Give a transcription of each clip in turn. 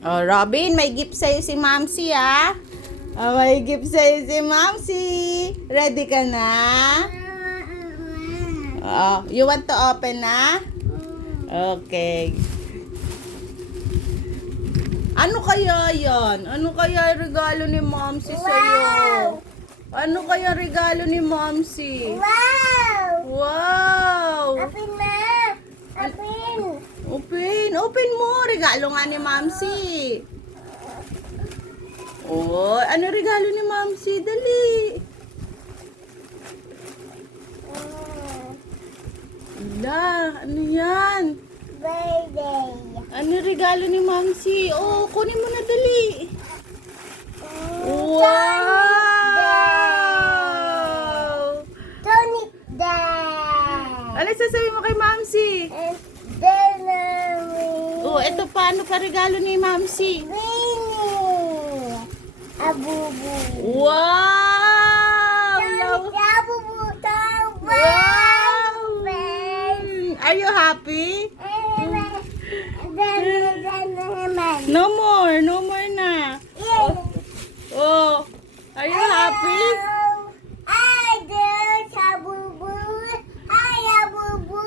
Oh, Robin, may gift sa'yo si Mamsi, ah. Oh, may gift sa'yo si Mamsi. Ready ka na? Oh, you want to open na? Okay. Ano kaya yan? Ano kaya regalo ni Mamsi sa'yo? Ano kaya regalo ni Mamsi? Wow! Wow! Open na! Open! Open! Open mo! Regalo nga ni Mamsi. Oh, ano regalo ni Mamsi? Dali! Ala, ano yan? Birthday! Ano regalo ni Mamsi? Oh, kunin mo na dali. Wow! Tonic Day! Ano sasabihin mo kay Mamsi? Dynamite! Oh, ito pa. Ano pa regalo ni Mamsi? Winnie! Abubu! Wow! Tonic Abubu! Wow! Ben! Are you happy? Ben! No more. No more na. Oh, are you happy? I do Abubu! Hi Abubu!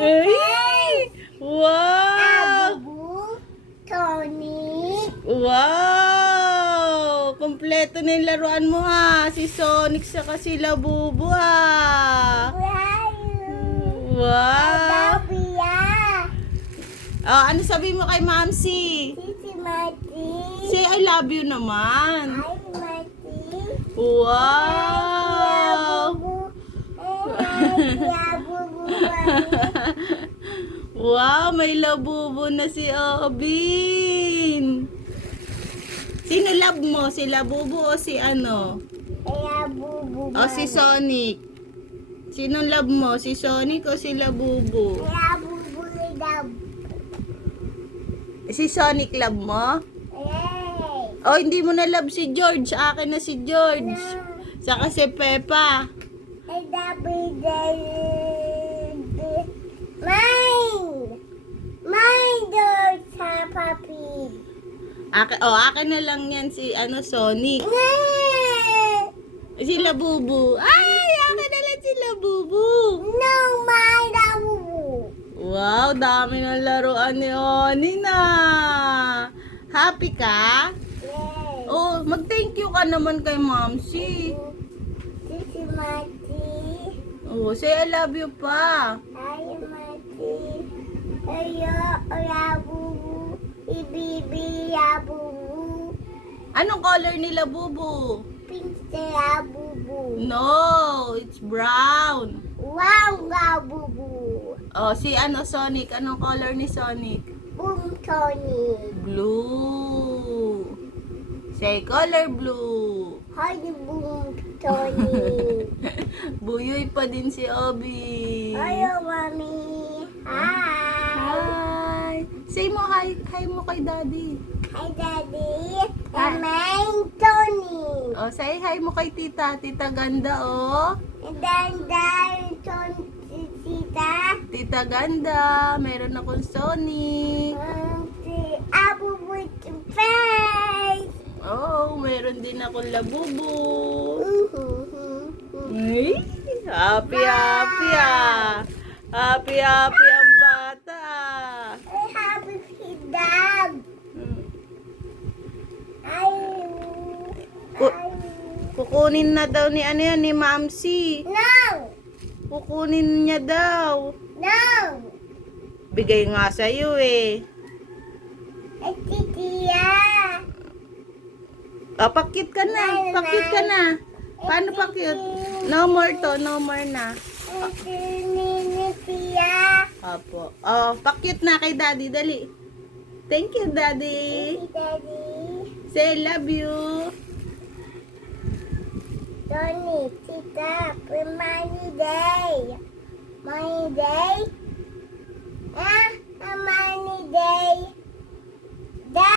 Hey! Wow! Abubu! Tonic! Wow! Kompleto na yung laruan mo, ha. Si Sonic saka si Labubu, ha. Wow! Oh, ano sabihin mo kay Mamsi? Sisi Mati! Say I love you naman. Hi Mati! Wow! Wow, may Labubu na si Obin. Sino love mo? Si Labubu o si ano? O si Sonic? Sino love mo? Si Sonic o si Labubu? Si Sonic love mo? O hindi mo na love si George. Akin na si George. Saka si Peppa. Akin na lang yan si Sonic. Si Labubu. Ay, akin na lang si Labubu. Wow, dami ng laruan ni Oni na. Happy ka? Oh, mag-thank you ka naman kay Mamsi. Oh, say I love you pa. Anong color ni Labubu? No, it's brown. Wow, Labubu! Oh, si Sonic. Anong color ni Sonic? Boom, Tony! Blue. Say color blue. Hi, Boom, Tony! Buyoy pa din si Obi. Hello, Mommy! Hi! Hi. Say mo hi. Hi mo kay Daddy. Hi, Daddy! And I'm Tony! Oh, say hi mo kay Tita. Tita ganda, oh. And then, Tony, Tita. Tita ganda. Meron akong Sonic. Si Abu with face! Oh, meron din akong Labubu. Ay, happy, happy, ah. Happy, happy ang bata. I have a dog! Kukunin na daw ni ni Mamsi. No! Kukunin niya daw. No! Bigay nga sa'yo eh. Titia! Pakit ka na. Pakit ka na. Paano pakit? No more to. No more na. Titia! Apo. Oh, pakit na kay Daddy. Dali. Thank you, Daddy. Daddy! Say love you. Tony, Tita, money day. Money day? Ah, a money day.